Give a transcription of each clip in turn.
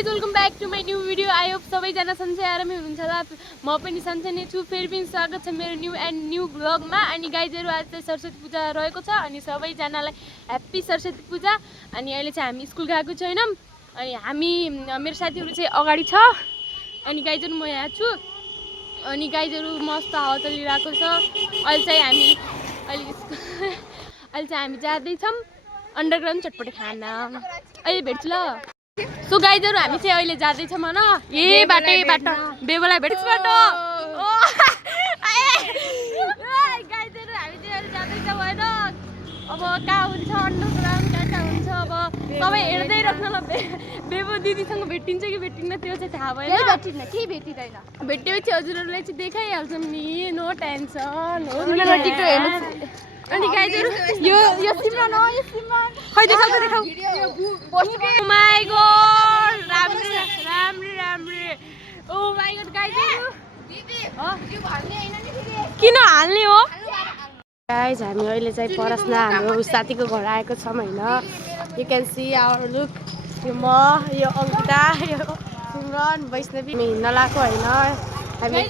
Guys welcome back to my new video. I hope सबैजना सन्चै आरामै हुनुहुन्छ होला। म पनि सन्चै नै छु। फेरि पनि स्वागत छ मेरो न्यू ब्लगमा। अनि गाइजहरू आज चाहिँ सरस्वती पूजा रहेको छ अनि सबैजनालाई ह्याप्पी सरस्वती पूजा। अनि अहिले चाहिँ हामी स्कुल गएको छैनौँ। अनि हामी मेरो साथीहरू चाहिँ अगाडि छ अनि गाइजहरू म यहाँ छु। अनि गाइजहरू मस्त हावा चलिरहेको छ। अहिले चाहिँ हामी जाँदैछौँ अन्डरग्राउन्ड चटपटे खान। अहिले भेट्छु ल। सो गाइजहरू हामी चाहिँ अहिले जाँदैछौँ होइन यही बाटो बेबोलाई भेट्छ बाटो। गाइजहरू हामी चाहिँ अहिले जाँदैछौँ होइन। अब कहाँ हुन्छ अन्डरग्राउन्ड कहाँ हुन्छ अब सबै हेर्दै राख्नु ल। बेबो दिदीसँग भेटिन्छ कि भेटिन्न त्यो चाहिँ थाहा भएन। भेटिन्न केही भेटिँदैन। भेटेपछि हजुरहरूलाई चाहिँ देखाइहाल्छौँ नि। नो टेन्सन हो। अनि गाइजहरू यो सिमरन हो। यो सिमरन खै देखाउ ओ माय गॉड राम्रो ओ माय गॉड गाइजहरू किन हाल्ने हो गाइज। हामी अहिले चाहिँ परसना हाम्रो साथीको घर आएको छौँ होइन। You can see our look. यो म यो अङ्किता यो सिमरन वैष्णवी हिँड्न लगाएको होइन। हामी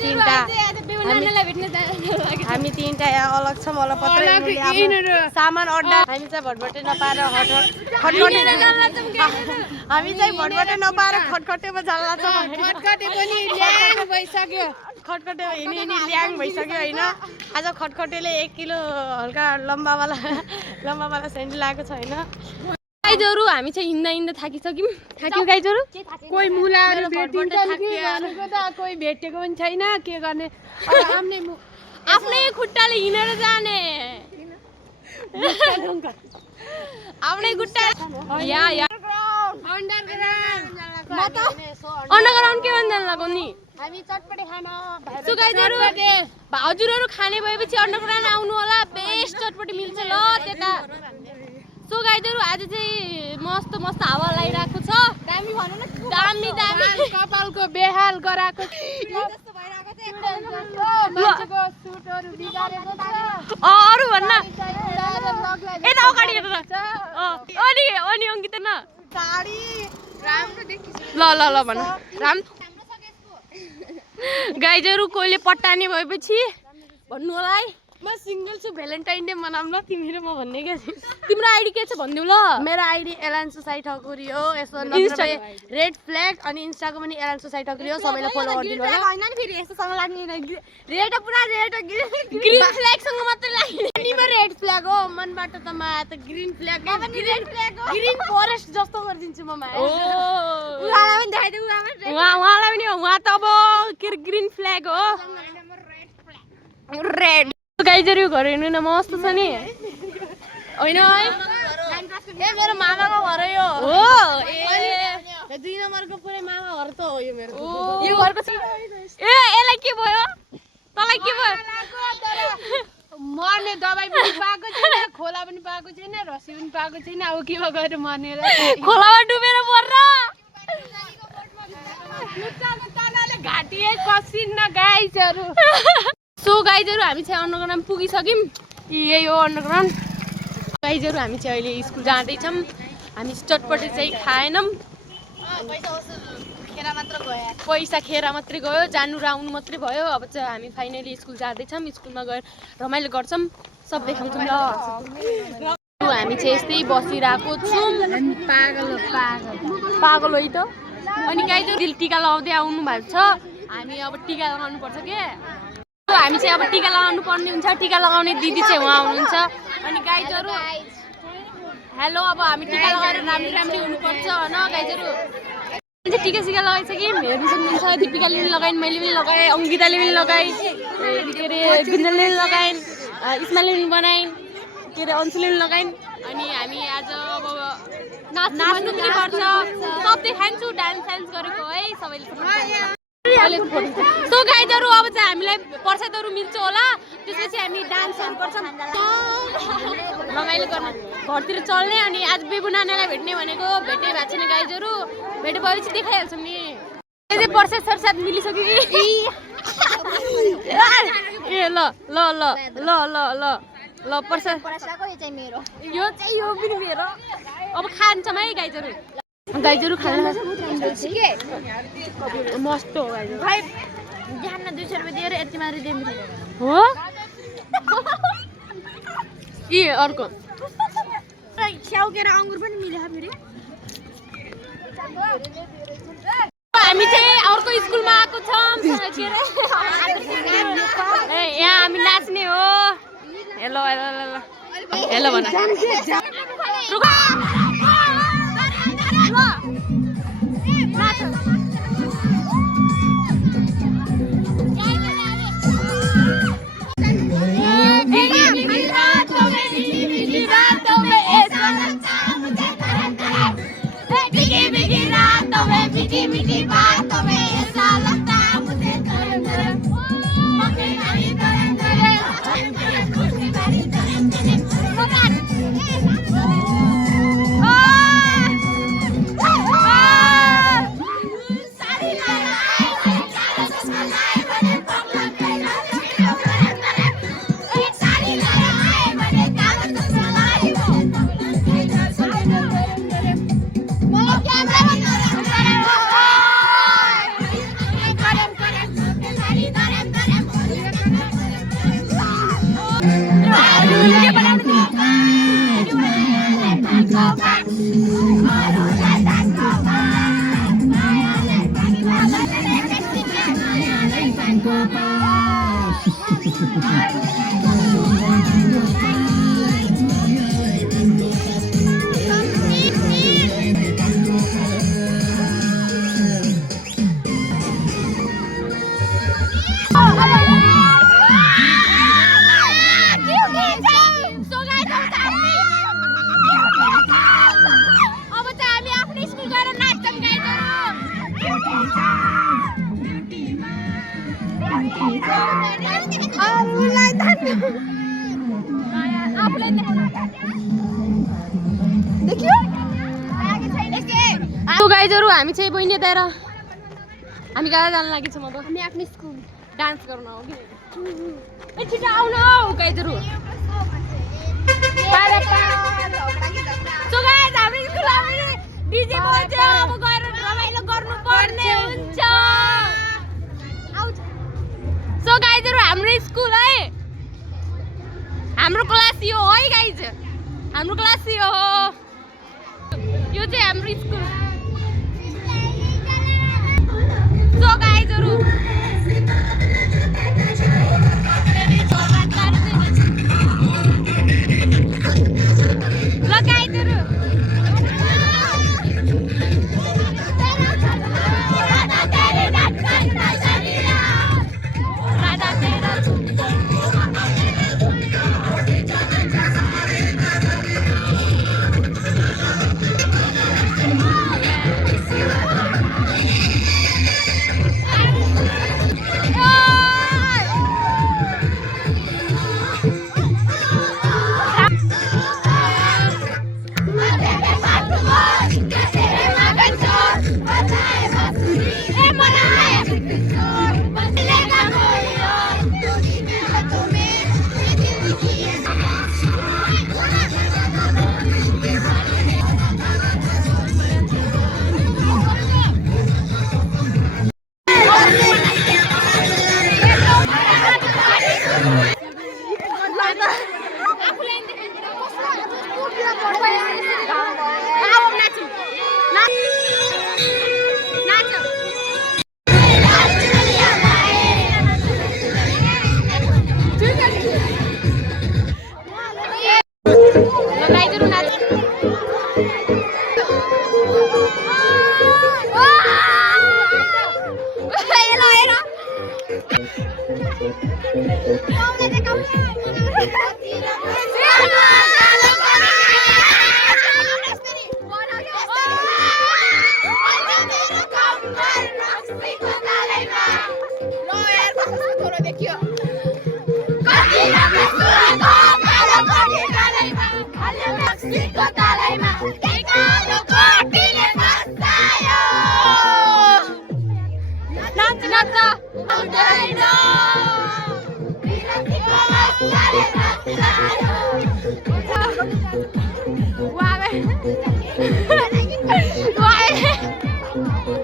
तिनवटा यहाँ अलग छौँ। अलग पत्र सामान अड्डा हामी चाहिँ भटभटे नपाएर हामी चाहिँ भटभटे नपाएर खटखटेमा जान्ला छौँ। खटखटे हिँडी ल्याङ भइसक्यो होइन। आज खटखटेले 1 किलो हल्का लम्बावाला सेन्डल लगाएको छ होइन। गाइजहरू हामी चाहिँ हिँड्दा थाक्यौँ गाइजहरू। कोही मुलाहरू भेटिन्छ कोही भेटेको पनि छैन के गर्ने। आफ्नै खुट्टाले हिँडेर जाने आफ्नै खुट्टा अन्डरग्राउन्ड के भन्छ लगाउने हामी चटपटे खाना। सो गाइजहरू हजुरहरू खाने भएपछि अन्डरग्राउन्ड आउनु होला। बेस्ट चटपटे मिल्छ ल त्यता। सो गाइजहरू आज चाहिँ मस्त हावा लागिरहेको छ। दामी भनौँ न दामी कपालको बेहाल गराएको अरू भन्न यता अगाडि हेरेर अनि अङ्किता न ल भन गाइजहरू कोहीले पट्टानी भएपछि भन्नु होला है। म सिङ्गल छु भ्यालेन्टाइन डे मनाउँ ल तिमी र म भन्ने क्या। तिम्रो आइडी के छ भनिदेऊ ल। मेरो आइडी एलान सोसाइटी ठकुरी हो। यसो रेड फ्ल्याग अनि इन्स्टाको पनि एलान सोसाइटी ठकुरी हो। सबैलाई फलो गरिदिनु होला। हैन नि फेरि यस्तोसँग लाग्ने रेड पुरा रेड ग्रीन फ्ल्यागसँग मात्रै लाग्ने। अनि म रेड फ्ल्याग हो मनबाट त म त ग्रीन फ्ल्याग ग्रीन फरेस्ट जस्तो गरिदिन्छु म ओ उहाँलाई पनि देखाइदेऊ। उहाँलाई पनि उहाँ त अब के ग्रीन फ्ल्याग हो रेड। गाइजहरू घर हेर्नु न मस्त छ नि होइन है। मेरो मामाको घर यो हो। 2 नम्बरको पुरै मामा घर त हो यो मेरो। यो घरको यसलाई के भयो तँलाई के भयो। मर्ने दबाई पनि पाएको छैन खोला पनि पाएको छैन रसी पनि पाएको छैन। अब के भयो गएर मर्ने खोलामा डुबेर मर्न घाँटिए कसिन्न गाइजहरू। सो गाइजहरू हामी चाहिँ अन्डरग्राउन्ड पुगिसक्यौँ। यही हो अन्डरग्राउन्ड। गाइजहरू हामी चाहिँ अहिले स्कुल जाँदैछौँ। हामी चटपटे चाहिँ खाएनौँ। पैसा खेर मात्रै गयो जानु र आउनु मात्रै भयो। अब चाहिँ हामी फाइनली स्कुल जाँदैछौँ। स्कुलमा गएर रमाइलो गर्छौँ सब देखाउँछौँ ल। हामी चाहिँ यस्तै बसिरहेको छौँ। पागल हो त। अनि गाइजहरू टिका लगाउँदै आउनु भएको छ। हामी अब टिका लगाउनु पर्छ के। हामी चाहिँ अब टिका लगाउनु पर्ने हुन्छ। टिका लगाउने दिदी चाहिँ उहाँ हुनुहुन्छ। अनि गाइजहरू हेलो अब हामी टिका लगाएर राम्री हुनुपर्छ होइन गाइजहरू। चाहिँ टिका सिका लगाइसक्यौँ हेर्नु सक्नुहुन्छ। दिपिकाले पनि लगाइन् मैले पनि लगाएँ अङ्किताले पनि लगाएँ के अरे गुन्जलले पनि लगाइन् इस्माले पनि बनाइन् के अरे अन्सुले पनि लगाइन्। अनि हामी आज अब नाच्नु पनि पर्छ सब देखाइन्छु। डान्स गरेको है सबैले। सो गाइजहरू अब चाहिँ हामीलाई प्रसादहरू मिल्छ होला। त्यसपछि हामी डान्स गर्नुपर्छ रमाइलो गर्न घरतिर चल्ने। अनि आज बेबु नानालाई भेट्ने भनेको भेट्नै भएको छैन गाइजहरू। भेटे भएपछि देखाइहाल्छौँ नि। प्रसाद सरसाद मिलिसक्यो कि ए ल प्रसाद यो चाहिँ यो पनि मेरो अब खान्छौँ है गाइजहरू। खाना मस्त हो गाइज भाइ जान्न 200 रुपैयाँ दिएर यति मारि दिए मिठाई हो ए अर्को स्याउकेर अङ्गुर पनि मिल्यो फेरि हामी चाहिँ अर्को स्कुलमा आएको छौँ के अरे यहाँ हामी नाच्ने हो हेलो हेलो हेलो हेलो भन मीठी मीठी बातों में ऐसा लगता मुझे गरम गरम मक्खन नहीं गरम गरम खुशी भरी गरम गरम सारी लड़ाई बड़े चारों चश्मा लाए बड़े पगला गया सारी लड़ाई बड़े चारों चश्मा लाए बड़े पगला गया मोलो कैमरा बंद गाइजहरु हामी चाहिँ बहिनी यता हामी कहाँ जान लागि छौँ अब हामी आफ्नो स्कुल डान्स गर्न हो कि ए छिटो आउन हौ गाइजहरु सो गाइज हामी स्कुलमा डीजे बज्यो अब गएर रमाइलो गर्नु पर्ने हुन्छ सो गाइजहरु हाम्रो स्कुल है हाम्रो क्लास यो हो है गाइज हाम्रो क्लास यो हो यो चाहिँ हाम्रो स्कुल सो गाइजहरु ल गाइजहरु Wow.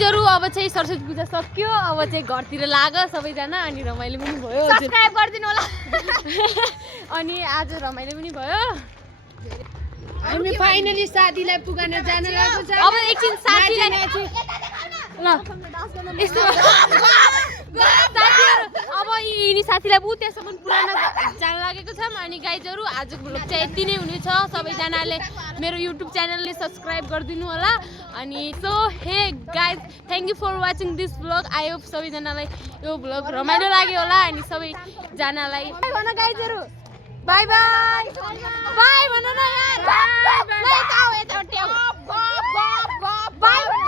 गाइजहरू अब चाहिँ सरस्वती पूजा सक्यो अब चाहिँ घरतिर लाग सबैजना अनि रमाइलो पनि भयो सब्स्क्राइब गरिदिनु होला अनि आज रमाइलो पनि भयो हामी फाइनली साथीलाई पुगान जान लागेको छ अब एकछिन साथीलाई ल यस्तो साथीहरू अब यिनी साथीलाई बहुत त्यहाँसम्म पुरान जान लागेको छौँ अनि गाइजहरू आजको भ्लग चाहिँ यति नै हुनेछ सबैजनाले मेरो युट्युब च्यानलले सब्सक्राइब गरिदिनु होला अनि so hey guys thank you for watching this vlog I hope सबैजनालाई यो भ्लग रमाइलो लाग्यो होला अनि सबैजनालाई भन गाइजहरू बाई बाई बाई भन न यार बाई बाई बाई